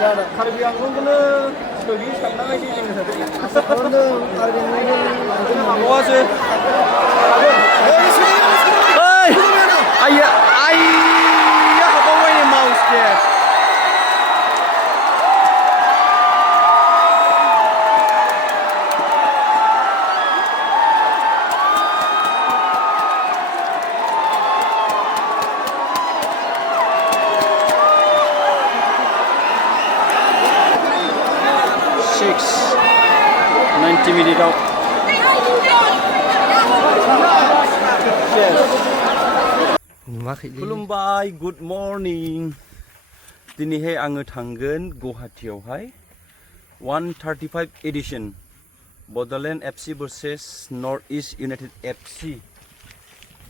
कार्बि आंलंखौनो सोलि साननानैसो जोङो माबासो आइया हाबावबाय नै माउस केस मिनिटाव खुलुमबाय गुड मर्निं दिनैहाय आङो थांगोन गुवाहाटीयावहाय 135 edition Bodoland FC versus North East United FC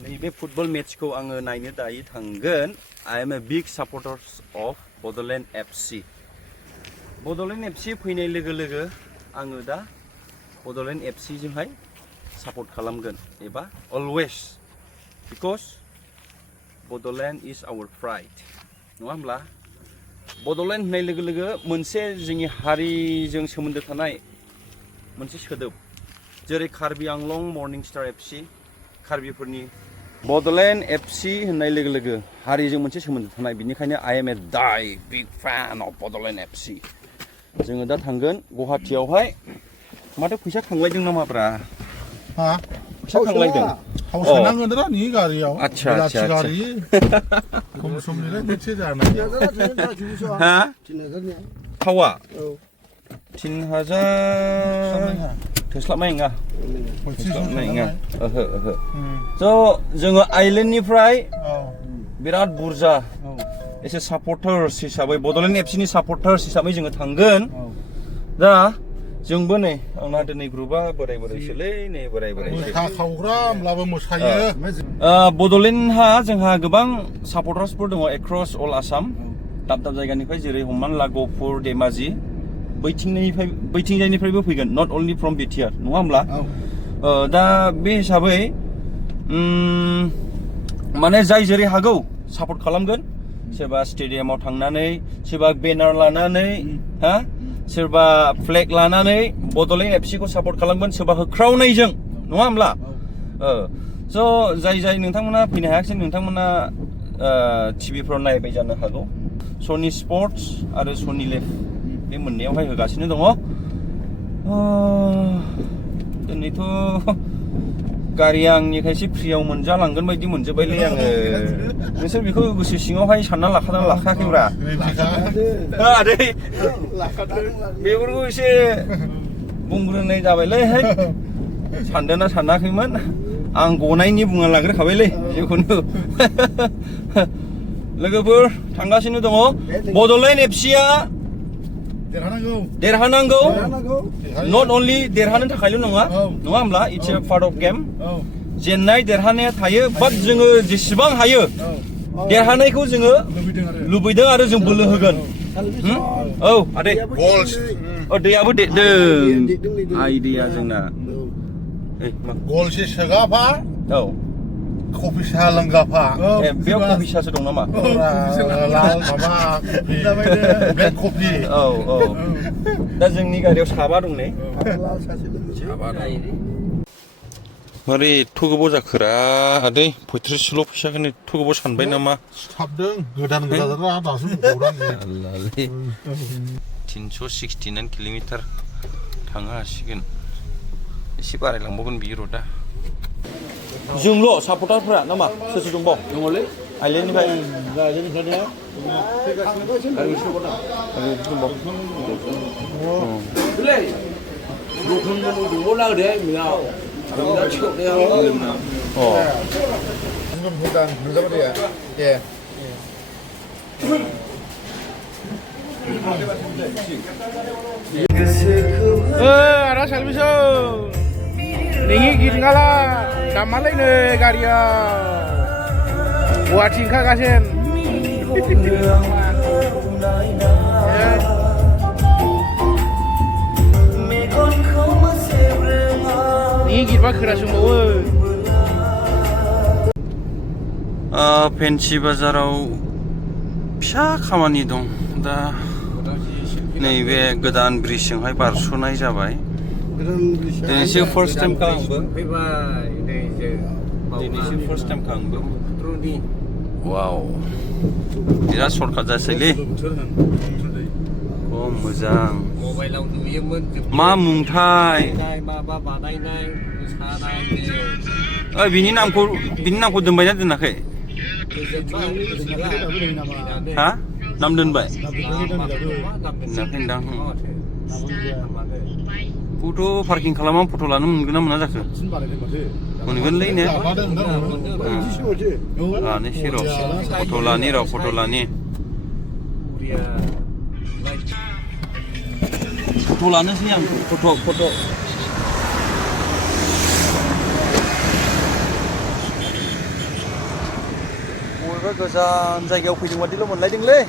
नैबे फुटबल मेचखौ आङो नायनो दायो थांगोन I am a big supporters of Bodoland FC Bodoland FC फैनाय लोगो लोगो आङो दा बड'लेण्ड एफसि जोंहाय सापर्ट खालामगोन एबा always because Bodoland is our pride नङा होमब्ला बड'लेण्ड होननाय लोगो लोगो मोनसे जोंनि हारिजों सोमोन्दो थानाय मोनसे सोदोब जेरै Karbi Anglong morning star FC कार्बिफोरनि बड'लेण्ड एफसि होननाय लोगो लोगो हारिजों मोनसे सोमोन्दो थानाय बिनिखायनो आई एम ए डाइ बिग फैन अफ बड'लेण्ड एफसि जोङो दा थांगोन गुवाहाटीयावहाय माथो फैसा थांलायदों नामाब्रा हा फैसा थांलायदों थाव सोनांगोन रा नि गारियाव आच्छा गारि खम समनिलाय मोनसे जानाय हा 3000 थावा 3000 थोस्लाबनाय नङा ओहो स' जोङो आइलेण्डनिफ्राय बिराद बुरजा एसे सापर्टार्स हिसाबै बड'लेण्ड एफसिनि सापर्टार्स हिसाबै जोङो थांगोन दा जोंबो नै आंना दिनै ग्रुपआ बोराय बोरायसोलै नै बोराय खावग्रा होमब्लाबो मोसायो बड'लेण्डहा जोंहा गोबां सापर्टार्सफोर दङ एक्रस अल आसाम दाब दाब जायगानिफ्राय जेरै हमनानै ला गहपुर धेमाजि बैथिंजायनिफ्रायबो फैगोन नट अनलि फ्रम बिटिआर नङा होमब्ला दा बे हिसाबै माने जाय जेरै हागौ सापर्ट खालामगोन सोरबा स्टेडियामाव थांनानै सोरबा बेनार लानानै हा सोरबा फ्लेग लानानै बड'लेण्ड एफसिखौ सापर्ट खालामगोन सोरबा होख्रावनायजों नङा होमब्ला स' जाय नोंथांमोना फैनो हायाखिसै नोंथांमोना टिभिफ्राव नायबाय जानो हागौ सनि स्पर्ट्स आरो सनि लेभ बे मोननैयावहाय होगासिनो दङ दिनैथ' गारिया आंनिखायसो फ्रियाव मोनजालांगोन बायदि मोनजोब्बायलै आङो नोंसोर बेखौ गोसो सिङावहाय सानना लाखायाखैब्रा आदै बेफोरखौ एसे बुंग्रोनाय जाबायलै सानदोंना सानाखैमोन आं गनायनि बुंना लाग्रोखाबायलै जिखुनु लोगोफोर थांगासिनो दङ बड'लेण्ड एफसिआ देरहानांगौ नट अनलि देरहानो थाखायल' नङा होमब्ला it's a part of game जेननाय देरहानाया थायो बाट जोङो जेसेबां हायो देरहानायखौ जोङो लुबैदों आरो जों बोलो होगोन औ आदै दैयाबो देरदों आइ दैया जोंना गलसे सोगाफा औ कफि साहा लोंगाफा बेयाव कफि साहासो दं नामा ब्लेक कफि औ दा जोंनि गारियाव साबा दं नै मारै एथ' गोबाव जाखोरा आदै 35ल' फैसाखौनो एथ' गोबाव सानबाय नामा थाबदों गोदान दासो 369 किल'मिटार थांनो हासिगोन एसे बारायलांबावगोन बियो र'दा जोंल' सापर्टारफोरा नामा सोर सोर दंबाव दङलै आइलेण्डनिफ्राय आदा सालबिसौ नोंनि गिदिङाला दामालायनो गारिया गुवाहाटि ओंखारगासिनो नोंनि गिदिबा खोनासंबावो फेन्सि बाजाराव फिसा खामानि दं दा नैबे गोदान ब्रिजजोंहाय बारस'नाय जाबाय दिनैसो फार्स्ट टाइम का आंबो दिनैसो फार्स्ट टाइम का आंबो वाव बिराद सर्टकाट जासैलै मोजां मबाइलाव नुयोमोन मा मुंथाय माबा बानायनाय मोसानाय ओइ बिनि नामखौ दोनबायना दोनाखै हा नाम दोनबाय दोनाखैदां फट' पार्किं खालामना फट' लानो मोनगोन ना मोना जाखो मोनगोनलै ने लानोसै र' फट' लानि फट' लानोसै आं फट' बबेबा गोजान जायगायाव फैदों बादिल' मोनलायदोंलै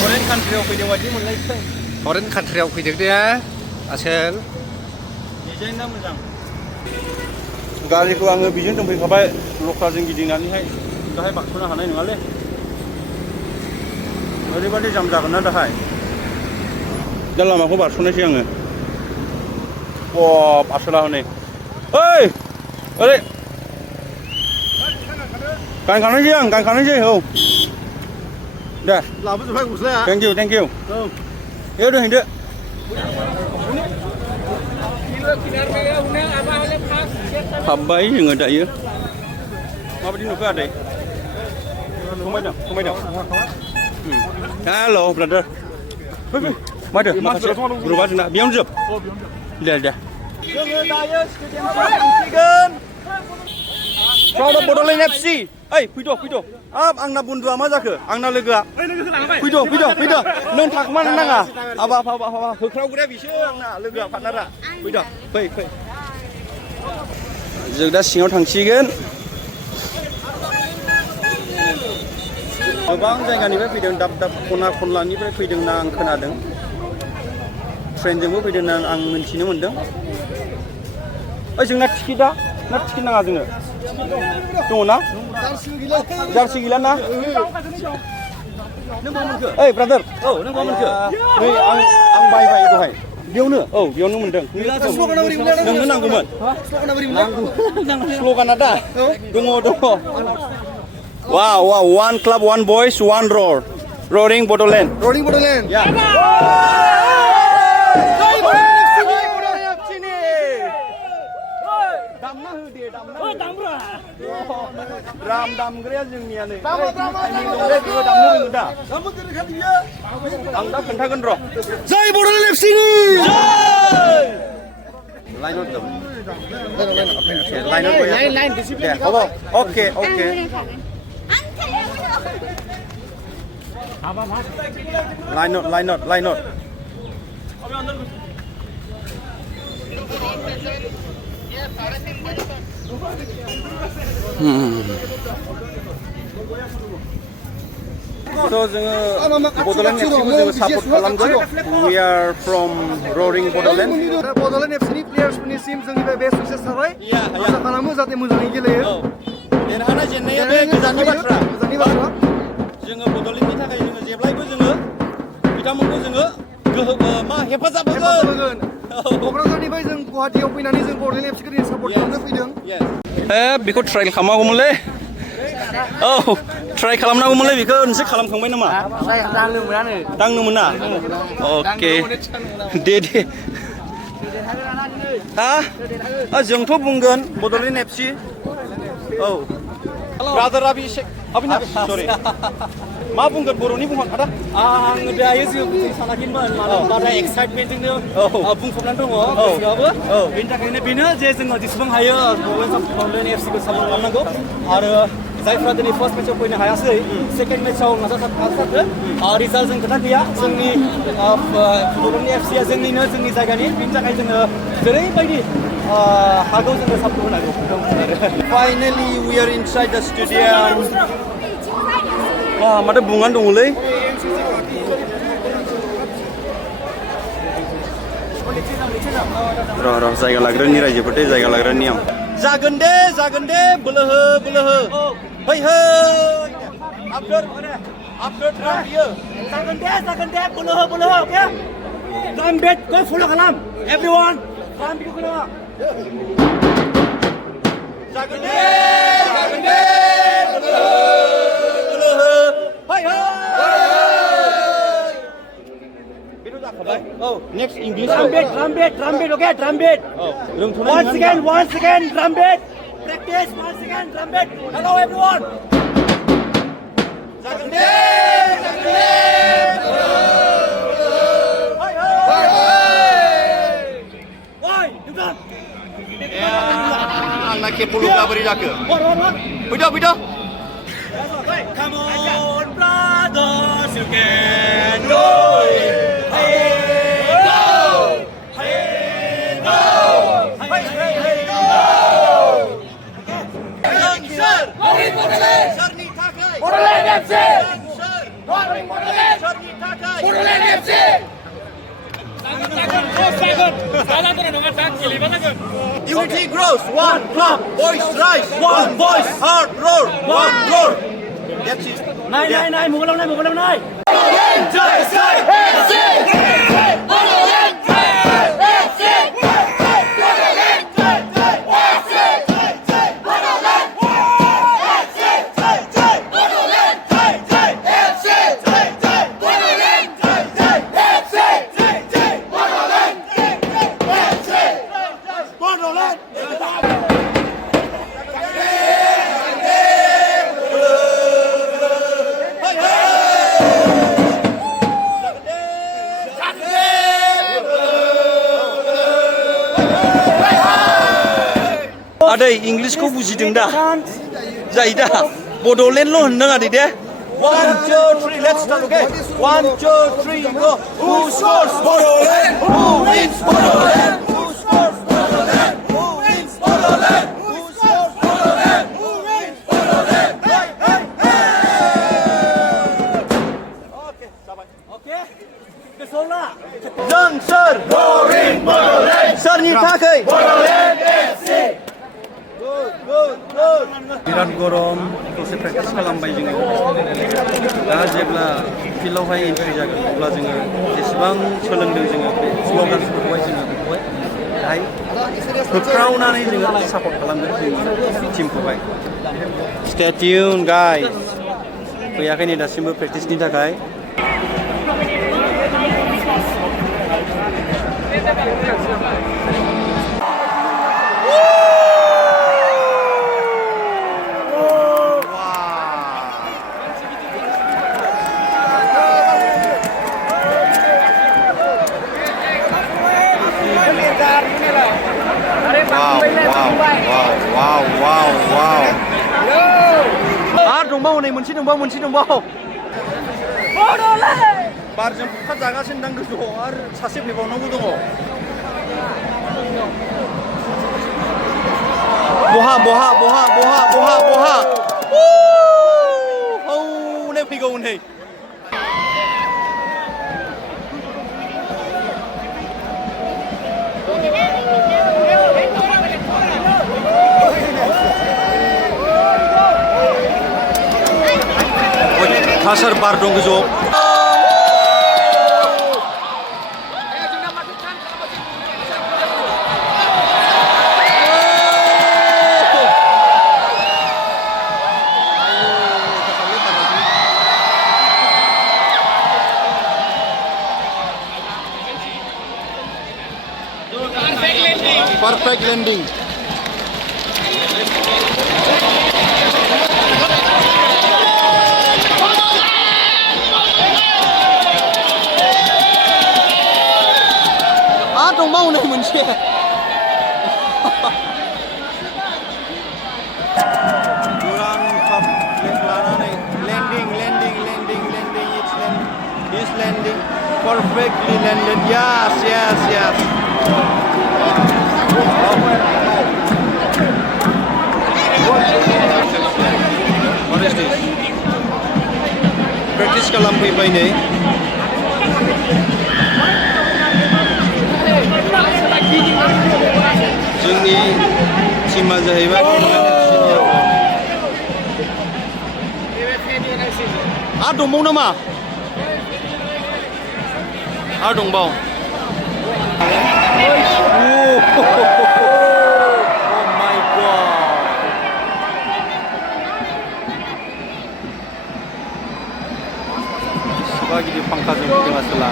फरेन कान्ट्रियाव फैदों बादि मोनलायसै फरेन कान्ट्रियाव फैदों दे आसोल डिजाइना मोजां गारिखौ आङो बिजों दोनफैखाबाय लख्राजों गिदिंनानैहाय दाहाय बारस'नो हानाय नङालै ओरैबादि जाम जागोन ना दाहाय दा लामाखौ बारस'नोसै आङो आसोला हनै ओइ ओरै गानखानोसै औ दे लाबोजोबबाय गस्लाया थेंक इउ दोनहैदो हाबबाय जोङो दायो माबायदि नुखो आदै समायदों हेल' ब्रादार माथो माखासे ग्रुपआ जोंना बेयावनो जोब दे जोङो दायो स्टेडियामआव थांसिगोन Proud of Bodoland FC ओइ फैद' आंना बन्दुआ मा जाखो आंना लोगोआ फैद' नों थाखोमानो नाङा हाबाब होख्रावग्राया बिसो आंना लोगोआ पार्टनारा फै जों दा सिङाव थांसिगोन गोबां जायगानिफ्राय फैदों दाब खना खनलानिफ्राय फैदों होनना आं खोनादों ट्रेनजोंबो फैदों होनना आं मिन्थिनो मोन्दों ओइ जोंना टिकेट नाङा जोंनो दङ ना जारसि गैला ना नों मा मोनखो ओइ ब्रादार नों मा मोनखो नै आं बायबाय दहाय बेयावनो मोनदों नोंनो नांगौमोन स्ल'गाना दा दङ wow one club one boys one roar roaring Bodoland Ram damग्राया जोंनियानो आं दा खोन्थागोन र' जय Bodoland FC okay line out So जोङो Bodoland FC-खौ जोङो सापर्ट खालामगोन. We are from Roaring Bodoland. Bodoland FC-नि प्लेयार्सफोरनिसिम जोंनिफ्राय बेस्ट साक्सेस थाबाय. आसा खालामो जाहाथे मोजाङै गेलेयो. देरहानाय जेननाया बे गोजाननि बाथ्रा. जोङो बड'लेण्डनि थाखाय जोङो जेब्लायबो जोङो बिथांमोनखौ जोङो हेफाजाब होगोन. क'क्राझारनिफ्राय जों गुवाहाटियाव फैनानै जों बड'लेण्ड FC-खौ सापर्ट खालामनो फैदों. बेखौ ट्राइ खालामनांगौमोनलै. ट्राइ खालामनांगौमोनलै बेखौ नोंसोर खालामखांबाय नामा? दांनो मोना? अके दे जोंथ' बुंगोन बड'लेण्ड FC ब्रादारा सरि मा बुंगोन बर'नि बुंहर आदा आं दायो जेबो सानाखैमोन मानो होनबा दा एक्साइटमेन्टजोंनो बुंफबनानै दङ गोसोआबो बेनि थाखायनो बेनो जे जोङो जेसेबां हायो बड'लेण्ड FC-खौ सापर्ट खालामनांगौ आरो जायफ्रा दिनै फार्स्ट मेचआव फैनो हायासै सेकेन्ड मेचआव नाजाथारगोन रिजाल्टजों खोथा गैया जोंनि बड'लेण्ड FC-आ जोंनि जायगानि बेनि थाखाय जोङो जेरैबायदि हागौ जोङो सापर्ट होनांगौ फाइनेलि वी आर इनसाइड द स्टेडियाम माथो बुंनानै दङलै र' जायगा लाग्रानि रायजोफोरथे जायगा लाग्रानि नियम जागोन दे बोलो हो फै Abdul After drum here. Second day, boleh, okay? Drum beat, go follow kalam. Everyone, drum beat ko kalam. Second day. Hai hai. Oh, next English. Drum beat, okay? Drum beat. Once again, drum beat. Practice once again, drum beat. Hello everyone. Second day. Hai hai. Why? You done? Anak ke puluh kabari jaka. What? Bida. Come on, brothers, you can do it. Unity grows, one club, voice rise, one voice, heart roar, one roar. That's it. Nai, mukul nai. Aday, English ko bujidoं दा? जायो दा? बड'लेण्डल' होनदों आदै दे? 1, 2, 3, let's start, okay? 1, 2, 3, go! Who scores? Bodoland! Who wins? Bodoland! Who scores? Bodoland! Who wins? Bodoland! Who scores? Bodoland! Who wins? Bodoland! Okay, sabar. Okay? Kesola. जों सोर? Roaring Bodoland! सोरनि थाखाय? Bodoland FC! बिराद गरम दसे प्रेक्टिस खालामबाय जोङो दा जेब्ला फिल्डआवहाय एन्ट्रि जागोन अब्ला जोङो जेसेबां सोलोंदों जोङो बे स्ल'गान्सफोरखौहाय जोङो बेखौहाय होख्रावनानै जोङो सापर्ट खालामगोन जोंनि टिमखौहाय स्टे टिउन गाइस फैयाखै नै दासिमबो प्रेक्टिसनि थाखाय wow. दंबावो नै मोनसे दंबावो बारजों बुखार जागासिनो दां गोजौआव आरो सासे फैबावनांगौ दङ बहा हौनै फैगौ नै Kasar bar dong goजौआव Perfect landing. दंबावो नै मोनसे दुरान काप लानानै landing it's landing perfectly landed yes what is this practice खालामफैबाय नै जोंनि टिमा जाहैबाय आरो दंबावो नामा आरो दंबावो गिदिर फांखाजों फैदों आसोला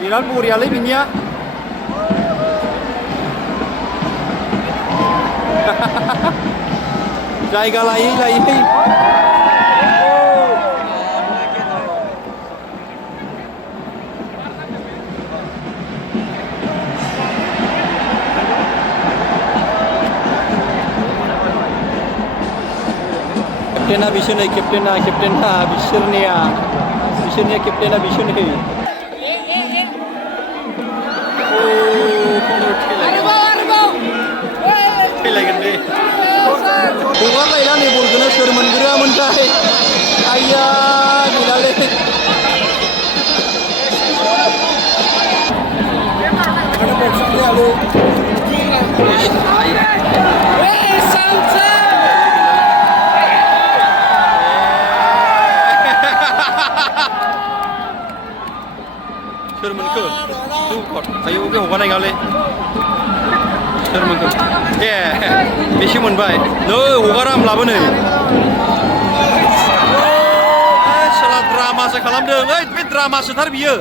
बिराद बरियालै बिनिया जायगा लायै लायै केप्टेना बिसोरनिया केप्टेना बिसोरनि थैलायगोन दे हगारलायला नै बलखौनो सोर मोनग्रोआमोनथाय आइया गैलालै सोर मोनखो आयौ बे हगारनाय नङालै सोर मोनखो ए बेसे मोनबाय नै हगारा होमब्लाबो नै साला द्रामासो खालामदों ओइ बे द्रामासोथार बियो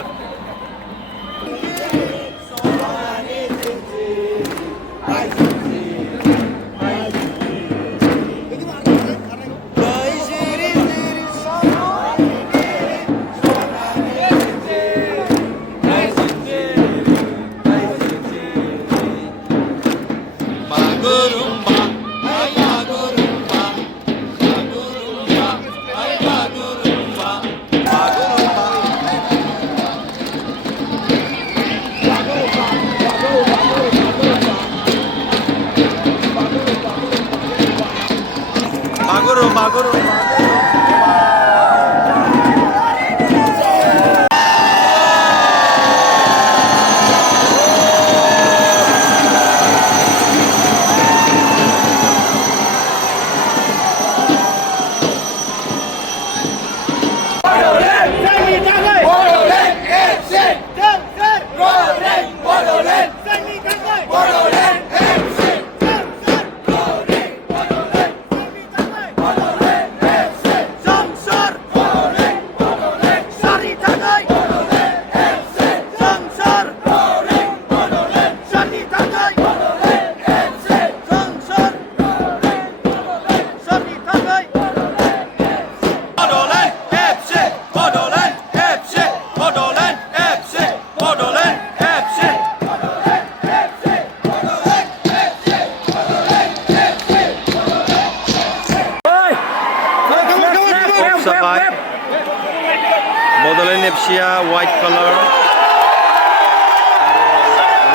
Bordoland FC white color,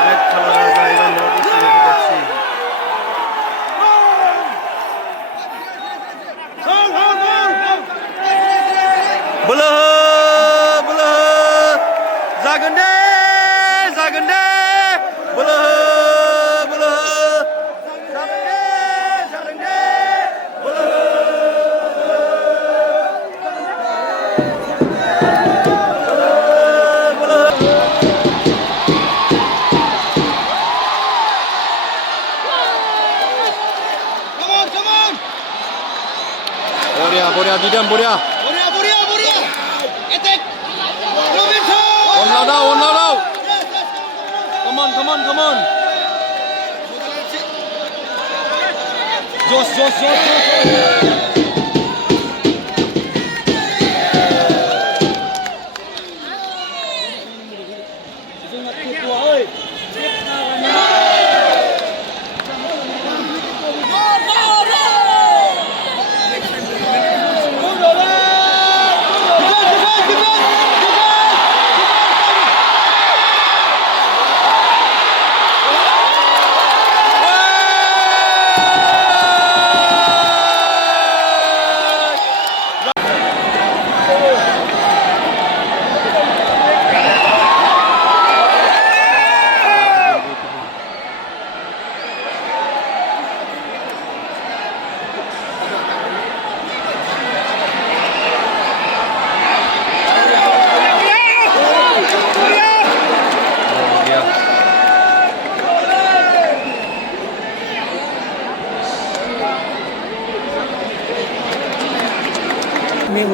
red color जाहैबाय North East United FC. बोलो जागोन दे बोलो Boria Didam Boria attack on now come on Josh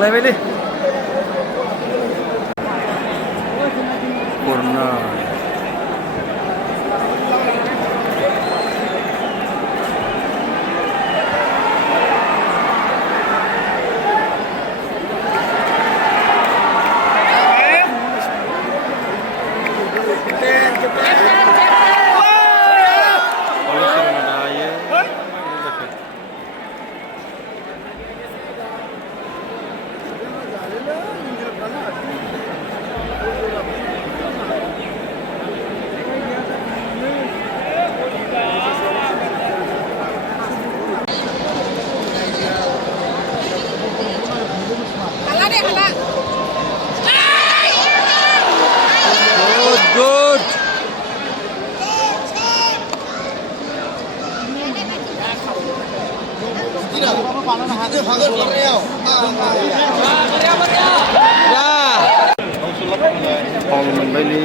मेंलायबायलै corner good. Ball मोनबायलै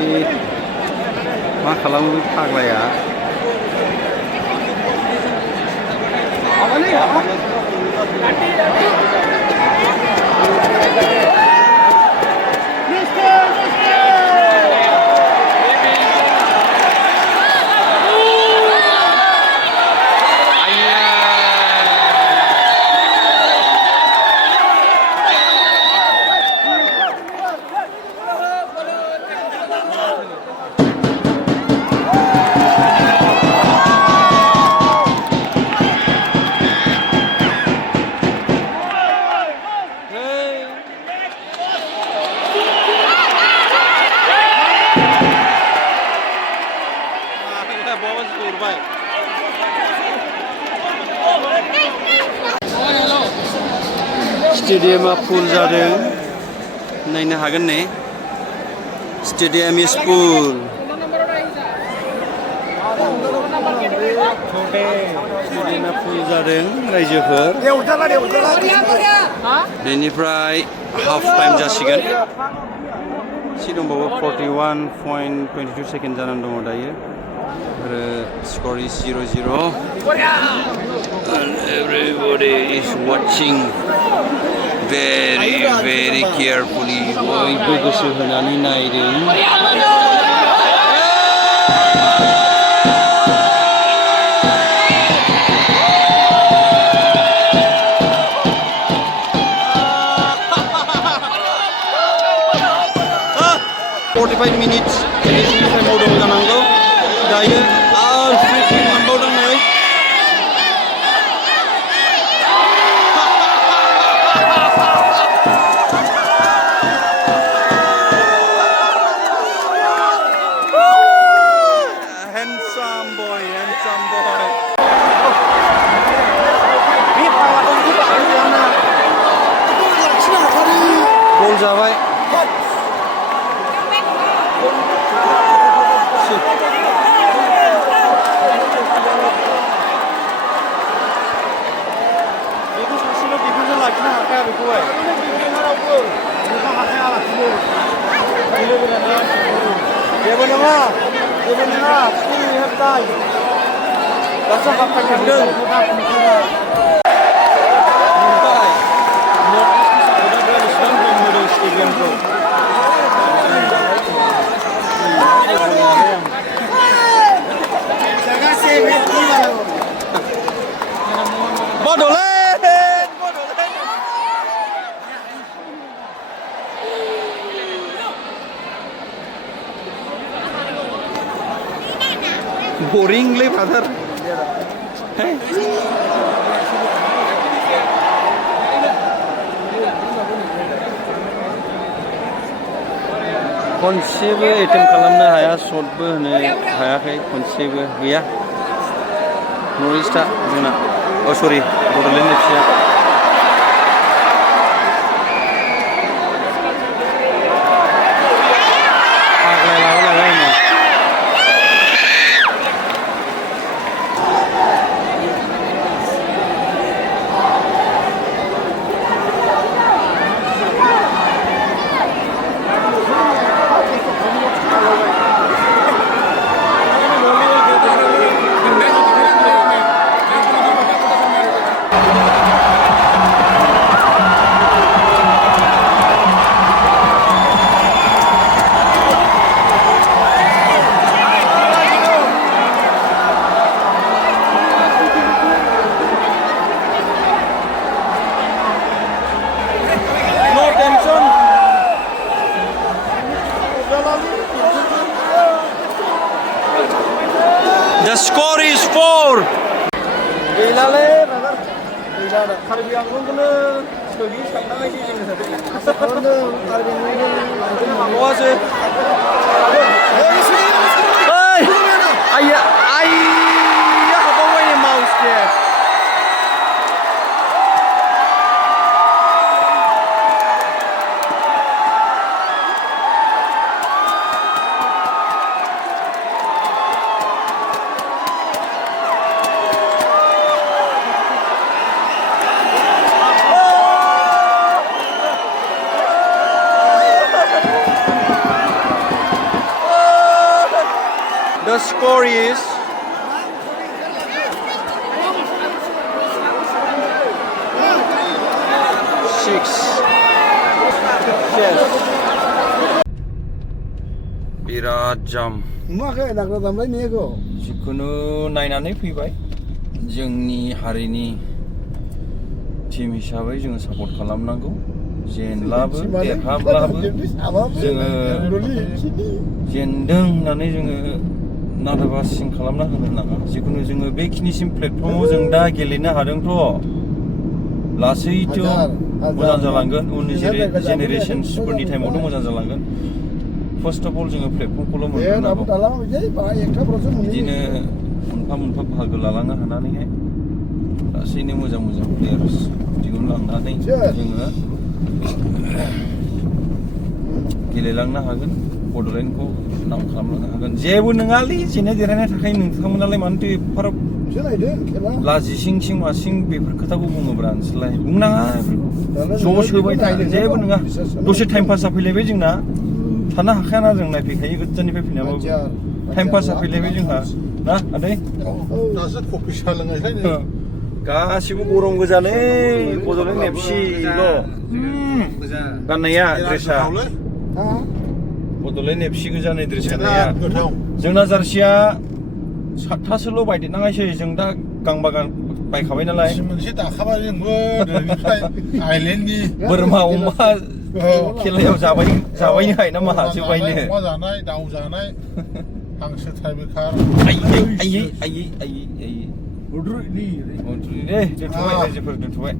मा खालामो बे फाग्लाया स्टेडियामा फुल जादों नायनो हागोन ने स्टेडियाम इज फुल स्टेडियामा फुल जादों रायजोफोर बेनिफ्राय हाफ टाइम जासिगोन एसे दंबावो 41.22 सेकेन्ड जानानै दङ दायो आरो score is 0-0 and everybody is watching very carefully बयबो गोसो होनानै नायदों 45 minutes additional time dong जानांगौ दायो आरो फ्रि किक मोनबावदों नै handsome boy gol जाबाय जेबो नङा स्कुल हेब टाइम दासो हाफ टाइम थांदों स्टेडियामखौ boringly brother खनसेबो एटेम्प खालामनो हाया शटबो होनो हायाखै खनसेबो गैया नर्थ इस्टआ जोंना सरि बड'लेण्ड एफसिआ score is 4. गैलालै ब्रादार गैला कार्बि आंलंखौनो सोगि साननानै जोङो माबावासो आइया हाबावबाय ने माउसके The score is 6. Yes. बिराद जाम नुवाखै नाग्रा दामलाय नेगौ जिखुनु नायनानै फैबाय जोंनि हारिनि टीम हिसाबै जोङो सापर्ट खालामनांगौ जेनब्लाबो देरहाब्लाबो जोङो जेनदों होननानै जोङो नादाबासिं खालामना होनो नाङा जिखुनु जोङो बेखिनिसिम प्लेटफर्माव जों दा गेलेनो हादोंथ' लासैथ' मोजां जालांगोन उननि जेनेरेशन्सफोरनि टाइमावथ' मोजां जालांगोन फार्स्ट अफ अल जोङो प्लेटफर्मखौल' मोनग्रोनांगौ बिदिनो मोनफा मोनफा बाहागो लालांनो हानानैहाय लासैनो मोजां मोजां प्लेयार्स दिहुनलांनानै जोङो गेलेलांनो हागोन बड'लेण्डखौ नाम खालामलांनो हागोन जेबो नङालै जेननाय देरहानाय थाखाय नोंथांमोनालाय मानोथो एफाराब लाजिसिं सिं मासिं बेफोर खोथाखौ बुङोब्रा नोंसोरलाय बुंनाङा बेफोरखौ ज' सोबाय था जेबो नङा दसे टाइम पास जाफैलायबाय जोंना थानो हाखायाना जों नायफैखायो गोजाननिफ्राय फैनायाबो टाइम पास जाफैलायबाय जोंहा ना आदै दासो कफि साहा लोंनायखाय गासिबो गरम गोजालै बड'लेण्ड एफसिल' गाननाया ड्रेसा बड'लेण्ड एफसि गोजानै ड्रेस गाननाया जोंना जार्सिया 7थासोल' बायदेरनाङासै जों दा गांबा गां बायखाबाय नालाय मोनसे दाखाबाय जोंबो आइलेण्डनि बोरमा अमा खेलायाव जाबायनो हायो ना माहा जोबायनो अमा जानाय दाउ जानाय हांसो ट्राइबेकार आयै दोनथ'बाय रायजोफोर दोनथ'बाय